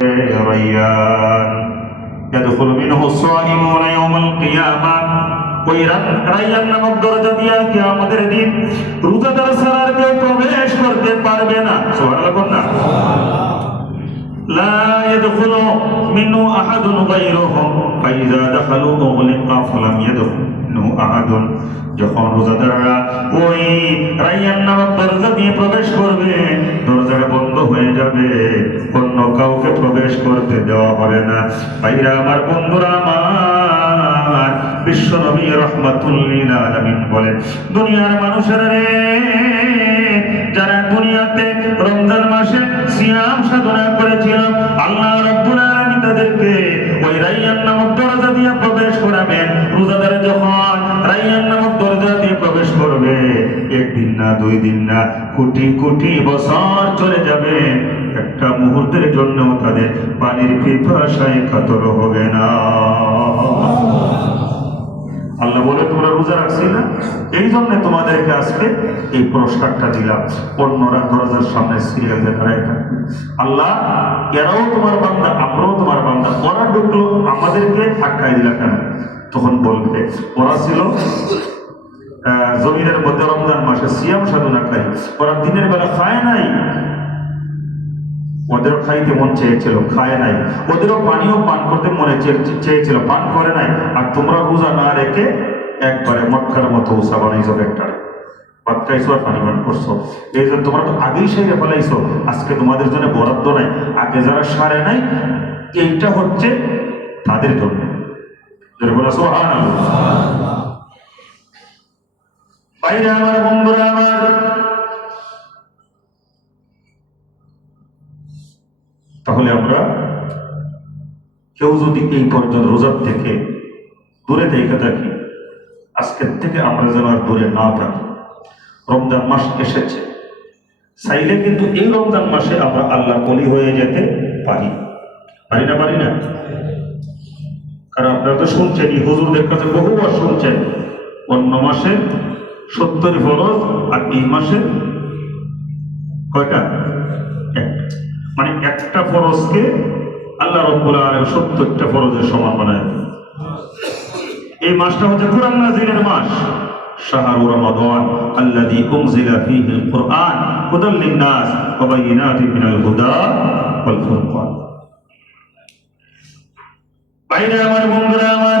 রাইয়ান ইয়াদখুলু মিনহু সাইমুন ইয়াওমাল কিয়ামাহ ওই রাইয়ান নামক দরজা দিয়ে কিয়ামতের দিন রোজাদার ছাড়া আর কেউ প্রবেশ করতে পারবে না। সুবহানাল্লাহ না লা ইয়াদখুলু মিনহু আহাদুন গায়রুহু ফাইযা দাখালু উগলিকা ফালাম ইয়াদখুলু আহাদুন যখন রোজাদাররা ওই রাইয়ান নামক দরজা দিয়ে প্রবেশ করবে, দরজাটা বন্ধ হয়ে যাবে। অন্য কাউকে প্রবেশ করতে দেওয়া হবে না। আমার বন্ধুরা, আমার বিশ্ব নবী রহমাতুল্লিন আলমিন বলেন, দুনিয়ার মানুষেরা রে, যারা দুনিয়াতে রমজান মাসে সিয়াম সাধনা করেছিল, আল্লাহ রব্বুল আলামিন তাদেরকে ওই রাইয়ান নামক না, দুই দিন না, কোটি কোটি বছর চলে যাবে। একটা মুহূর্তের জন্য তাদের পানির পিপাসায় কাতর হবে না। আল্লাহ বলে, তোমরা রোজা রাখছি না? এই জন্য তোমাদেরকে আজকে এই পুরস্কারটা দিলাম। অন্যরা দরজার সামনে সিরিয়াল দাঁড়ায় থাকবে আল্লাহ, এরাও তোমার বান্দা, আমরাও তোমার বান্দা। ওরা ঢুকলো, আমাদেরকে আটকাই দিলা কেন? তখন বলবে, ওরা ছিল জমিনের মধ্যে রমজান মাসে সিয়াম সাধনাকারী ওরা দিনের বেলা খায় নাই। ওদেরও খাইতে মন চেয়েছিল, খায় নাই। ওদেরও পানিও পান করতে মনে চেয়েছিল, পান করে নাই। আর তোমরা রোজা না রেখে একবারে মক্কার মতো উষা বানাইছো একটা ভাত খাইছো আর পানি পান করছ। এই যে তোমরা তো আগেই সেরে ফেলাইছো, আজকে তোমাদের জন্য বরাদ্দ নাই। আগে যারা সারে নাই, এইটা হচ্ছে তাদের জন্য। যেরকম সোহান বাইরে আমার বন্ধুরা আমার। তাহলে আমরা কেউ যদি এই পর্যন্ত রোজার থেকে দূরে দেখে থাকি, আজকের থেকে আমরা যেন আর দূরে না থাকি। রমজান মাস এসেছে। চাইলে কিন্তু এই রমজান মাসে আমরা আল্লাহ কলি হয়ে যেতে পারি। পারি না পারি না? কারণ আপনারা তো শুনছেন হুজুরদের কাছে বহুবার শুনছেন। অন্য মাসে সত্তর ফরজ আর এই মাসে কয়টা? মানে একটা ফরজকে আল্লাহ রব্বুল আলামিন সত্তরটা ফরজের সমান বানায় এই মাসটা হচ্ছে কুরআন নাযিলের মাস। শাহরু রমাদান আল্লাযী উনজিলা ফীহিল কুরআন হুদাল লিন-নাস ওয়া বায়িনাতিন মিনাল হুদা ওয়াল ফুরকান। বাইরে আমার, বন্ধুরা আমার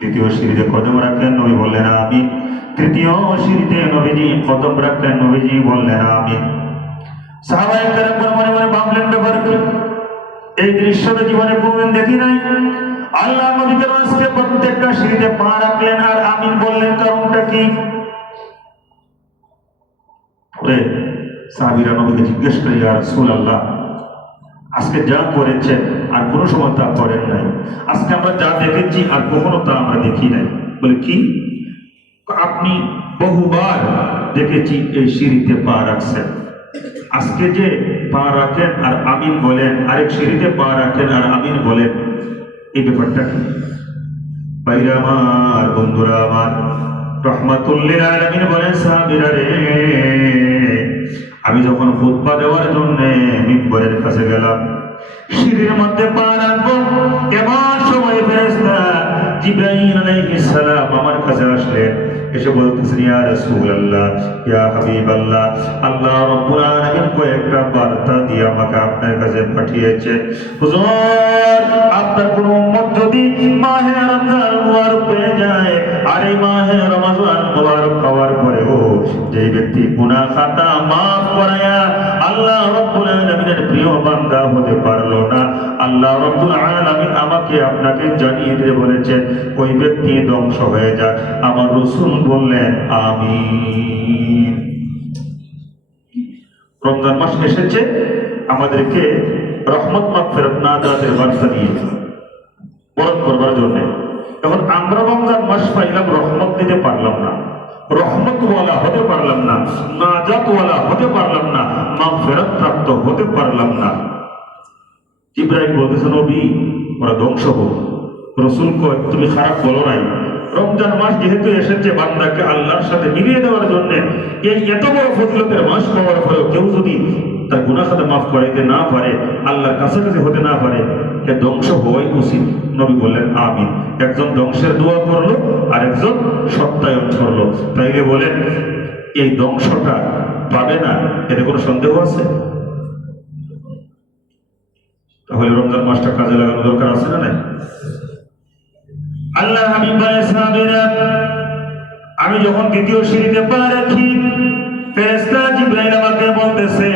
দ্বিতীয় সিঁড়িতে কদম রাখলেন নবী বললেন আমি তৃতীয় সিঁড়িতে নবীজি কদম রাখলেন নবীজি বললেন আমি কেরাম মনে মনে ভাবলেন, ব্যাপার কি? এই দৃশ্যটা জীবনে কোনদিন দেখি নাই। আল্লাহ নবীকে আজকে প্রত্যেকটা সিঁড়িতে পা রাখলেন আর আমিন বললেন, কারণটা কি? সাহাবীরা নবীকে জিজ্ঞেস করে, ইয়া রাসূলুল্লাহ, আজকে যা করেছেন আর কোনো সময় তা করেন নাই। আজকে আমরা যা দেখেছি আর কখনো তা আমরা দেখি নাই। বলে কি? আপনি বহুবার দেখেছি এই সিঁড়িতে পা রাখছেন। আজকে যে পা রাখেন আর আমিন বলেন, আরেক সিঁড়িতে পা রাখেন আর আমিন বলেন, এই ব্যাপারটা কি? আমার, বন্ধুরা আমার, রহমাতুল্লিল আলামিন বলেন, সাহাবীরা রে, আমি যখন খুতবা দেওয়ার জন্য মিম্বরের কাছে গেলাম সিঁড়ির মধ্যে পা রাখব। এমন সময় ফেরেশতা জিব্রাইল আলাইহিস সালাম আমার কাছে আসলেন। এসে বলতেছেন, ইয়া রাসূলুল্লাহ, ইয়া হাবিবাল্লাহ, আল্লাহ রাব্বুল আলামিন কয়েকটা বার্তা দিয়ে আমাকে আপনার কাছে পাঠিয়েছে হুজুর, আপনার কোন উম্মত যদি মাহে রমজান মুবারক পেয়ে যায়, আর মাহে রমজান মুবারক পাওয়ার পরেও যে ব্যক্তি গুনাহ খাতা মাফ করায়া আল্লাহ রাব্বুল আলামিনের প্রিয় বান্দা হতে পারল না, আল্লাহ রাব্বুল আলামিন আমাকে আপনাকে জানিয়ে দিয়ে বলেছেন, ওই ব্যক্তি ধ্বংস হয়ে যায় আমার রসুল বললেন, আমিন। রমজান মাস এসেছে, আমাদেরকে রহমত মাত ফেরত না যাদের বার্তা দিয়ে বরণ করবার জন্য। এখন আমরা রমজান মাস পাইলাম, রহমত দিতে পারলাম না। রহমতওয়ালা হতে পারলাম না, নাজাতওয়ালা হতে পারলাম না মা ফেরত প্রাপ্ত হতে পারলাম না। ইব্রাহিম বলতেছে, নবী, ওরা ধ্বংস হোক। রসুল কয়, তুমি খারাপ বলো নাই। রমজান মাস যেহেতু এসেছে বান্দাকে আল্লাহর সাথে মিলিয়ে দেওয়ার জন্য, এই এত বড় ফজিলতের মাস পাওয়ার পরেও কেউ যদি তার গুনাহ খাতে মাফ করাইতে না পারে, আল্লাহর কাছাকাছি হতে না পারে এ ধ্বংস হওয়াই উচিত। নবী বললেন আমি একজন ধ্বংসের দোয়া করল আর একজন সত্যায়ন করল। তাইলে বলেন, এই ধ্বংসটা পাবে না? এতে কোনো সন্দেহ আছে? তাহলে রমজান মাসটা কাজে লাগানো দরকার আছে না নাই? আল্লাহ আমি যখন দ্বিতীয় সিঁড়িতে পা রাখি, ফেরেশতা জিবরাইল আমাকে বলতেছে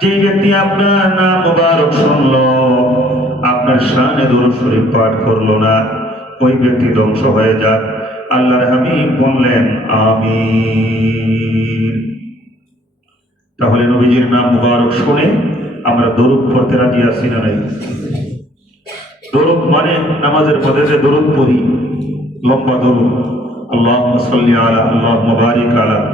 যে ব্যক্তি আপনার নাম মুবারক শুনলো, আপনার শানে দরুদ শরীফ পাঠ করল না, ওই ব্যক্তি ধ্বংস হয়ে যাক। আল্লাহর হাবিব বললেন, আমিন। তাহলে নবীজির নাম মুবারক শুনে আমরা দরুদ পড়তে রাজি আছি না নাই? দরুদ মানে নামাজের পদে যে দরুদ পড়ি, লম্বা দরুদ। আল্লাহ সাল্লি আলা আল্লাহ মুবারিক আলা।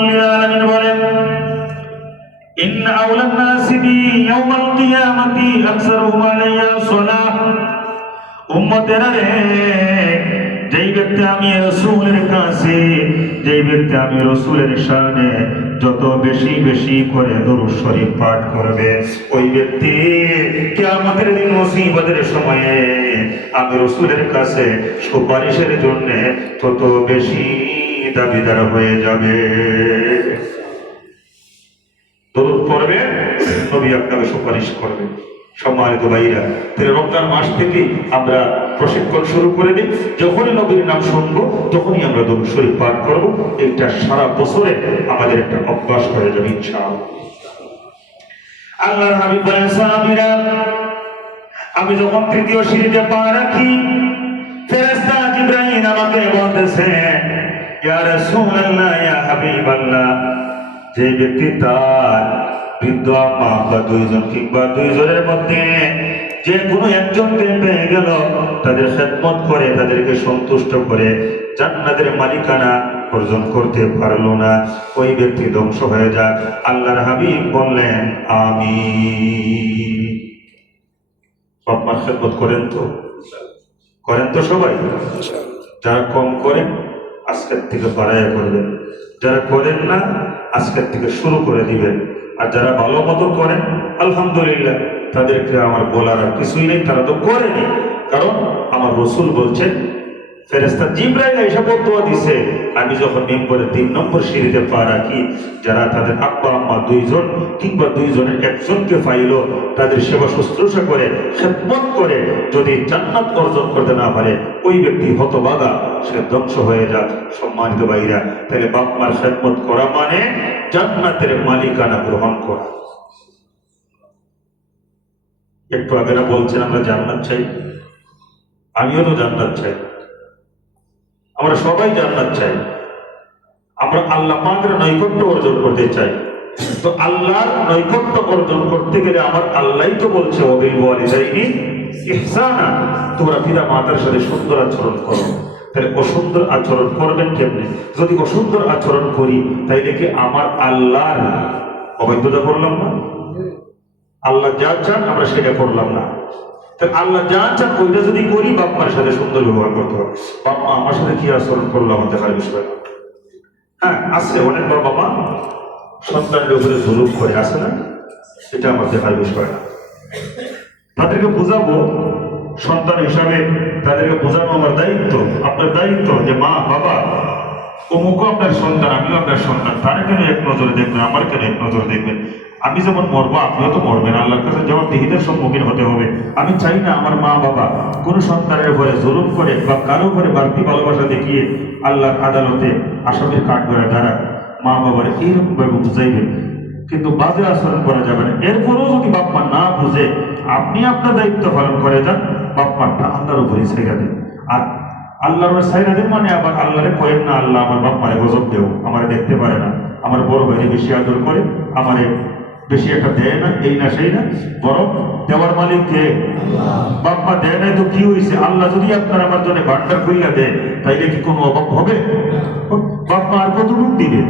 ইয়াউমাল যেই ব্যক্তি আমি রসুলের কাছে, যেই ব্যক্তি আমি রসুলের যত বেশি বেশি করে শরীফ পাঠ করবে, ওই ব্যক্তি দিন সময়ে আমি রসুলের কাছে সুপারিশের জন্য তত বেশি দাবিদার হয়ে যাবে। দরুদ পড়বে নবী আপনাকে সুপারিশ করবে। সম্মানিত ভাইরা, তাহলে রমজান মাস থেকে আমরা প্রশিক্ষণ শুরু করে দিই যখনই নবীর নাম শুনব, তখনই আমরা দরুদ শরীফ পাঠ করব। এটা সারা বছরে আমাদের একটা অভ্যাস হয়ে যাবে আল্লাহর হাবিব বলেন আমি যখন তৃতীয় সিঁড়িতে পা রাখি, ফেরেশতা আমাকে ইয়া রাসূলুল্লাহ, ইয়া যে ব্যক্তি তার বৃদ্ধ মা বা দুইজন কিংবা দুইজনের মধ্যে যে কোনো একজনকে পেয়ে গেল, তাদের খেদমত করে, তাদেরকে সন্তুষ্ট করে জান্নাতের মালিকানা অর্জন করতে পারল না। ওই ব্যক্তি ধ্বংস হয়ে যাক। আল্লাহর হাবিব বললেন আমি আপনার খেদমত করেন তো? করেন তো সবাই? যারা কম করেন, আজকের থেকে বাড়াইয়া করবেন যারা করেন না, আজকের থেকে শুরু করে দিবেন। আর যারা ভালো মতো করে, আলহামদুলিল্লাহ, তাদেরকে আমার বলার আর কিছুই নেই, তারা তো করেনি। কারণ আমার রসুল বলছেন ফেরেস্তা জিব্রাইল এসে বর্তমান দিছে। আমি যখন মেম্বরের তিন নম্বর সিঁড়িতে পা রাখি, যারা তাদের আব্বা, আম্মা দুইজন কিংবা দুইজনের একজনকে পাইল, তাদের সেবা শুশ্রূষা করে, খেদমত করে, যদি জান্নাত অর্জন করতে না পারে, ওই ব্যক্তি হতবাগা। সে ধ্বংস হয়ে যাক। সম্মানিত ভাইরা, তাহলে বাপ মার খেদমত করা মানে জান্নাতের মালিকানা গ্রহণ করা। একটু আগে না বলছেন আমরা জান্নাত চাই? আমিও তো জান্নাত চাই। আমরা সবাই জান্নাত চাই। আমরা আল্লাহ পাকের নৈকট্য অর্জন করতে চাই। তো আল্লাহর নৈকট্য অর্জন করতে গেলে আমার আল্লাহই তো বলছে অবিল ইহসানা। তোমরা পিতা মাতার সাথে সুন্দর আচরণ করো। তাহলে অসুন্দর আচরণ করবেন কেমনে? যদি অসুন্দর আচরণ করি, তাইলে কি আমার আল্লাহর অবৈধতা করলাম না? আল্লাহ যা চান, আমরা সেটা করলাম না। আল্লাহ যা চান ওইটা যদি করি, বাপ মার সাথে সুন্দর ব্যবহার করতে হবে। বাপ মা আমার সাথে কি আচরণ করল আমার দেখার বিষয় হ্যাঁ আছে অনেক বড় বাবা, সন্তানের উপরে জুলুম করে আসে না? সেটা আমার দেখার বিষয় না। তাদেরকে বোঝাবো, সন্তান হিসাবে তাদেরকে বোঝানো আমার দায়িত্ব। আপনার দায়িত্ব যে মা, বাবা, অমুকও আপনার সন্তান, আমিও আপনার সন্তান, তারা কেন এক নজরে দেখবেন, আমার কেন এক নজরে দেখবেন? আমি যেমন মরবো, আপনিও তো মরবেন। আল্লাহর কাছে জবাবদিহিতার সম্মুখীন হতে হবে, আমি চাই না আমার মা বাবা কোনো সন্তানের উপরে জুলুম করে বা কারও উপরে বাড়তি ভালোবাসা দেখিয়ে আল্লাহর আদালতে আসামির কাঠ করে দাঁড়াক। মা বাবার এইরকম ভাবে বুঝাইবেন, কিন্তু বাজে আচরণ করা যাবে না। এরপরেও যদি বাপ্পা না বুঝে, আপনি আপনার দায়িত্ব পালন করে যান বাপ্পারটা আল্লাহর উপরেই ছেড়ে দেন। আর আল্লাহর সাইরা দেন মানে আবার আল্লাহরে করেন না, আল্লাহ আমার বাপ্পারে গজব দেও, আমার দেখতে পারে না। আমার বড় ভাইরে বেশি আদর করে, আমারে বেশি একটা দেয় না এই না সেই না বরং দেওয়ার মালিক কে? বাপ্পা দেয় নাই তো কি হয়েছে আল্লাহ যদি আপনার আমার জন্য ভান্ডার খুললা দেয় তাইলে কি কোনো অভাব হবে? বাপ্পা আর কত রূপ দিবে?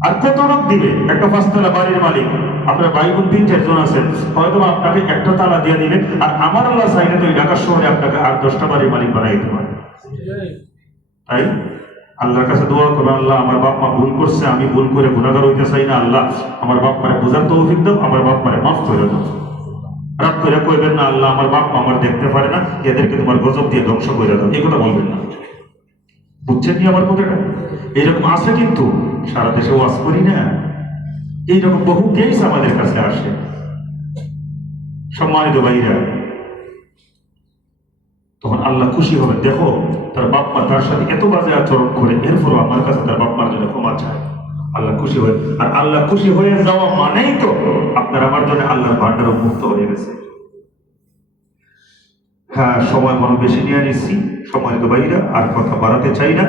আর কত লোক দিবে? একটা পাঁচতলা বাড়ির মালিক। আপনার ভাই বোন তিন চারজন আছেন হয়তো আপনাকে একটা তালা দিয়ে দিবে আর আমার আল্লাহ চাইলে তো এই ঢাকা শহরে আপনাকে আর দশটা বাড়ির মালিক বানাই দিতে পারে তাই? আল্লাহর কাছে দোয়া করো আল্লাহ আমার বাপ মা ভুল করছে, আমি ভুল করে গুণাগার হইতে চাই না, আল্লাহ আমার বাপ মারে বোঝার তৌফিক দাও, আমার বাপ মারে মাফ করে দাও। রাত করে কইবেন না, আল্লাহ আমার বাপ মা আমার দেখতে পারে না, এদেরকে তোমার গজব দিয়ে ধ্বংস করে দাও, এই কথা বলবেন না। বুঝছেন নি আমার কথাটা? এইরকম আছে কিন্তু, সারা দেশে ওয়াজ করি না। এইরকম বহু কেস আমাদের কাছে আসে। সম্মানিত ভাইরা তখন আল্লাহ খুশি হবে, দেখো, তার বাপ মা তার সাথে এত বাজে আচরণ করে, এরপরও আমার কাছে তার বাপ মার জন্য ক্ষমা চায়। আল্লাহ খুশি হয়ে, আর আল্লাহ খুশি হয়ে যাওয়া মানেই তো আপনার আমার জন্য আল্লাহর ভান্ডার মুক্ত হয়ে গেছে। হ্যাঁ সময় মনে বেশি নিয়ে নিচ্ছি। সময় তো বাইরা আর কথা বাড়াতে চাই না।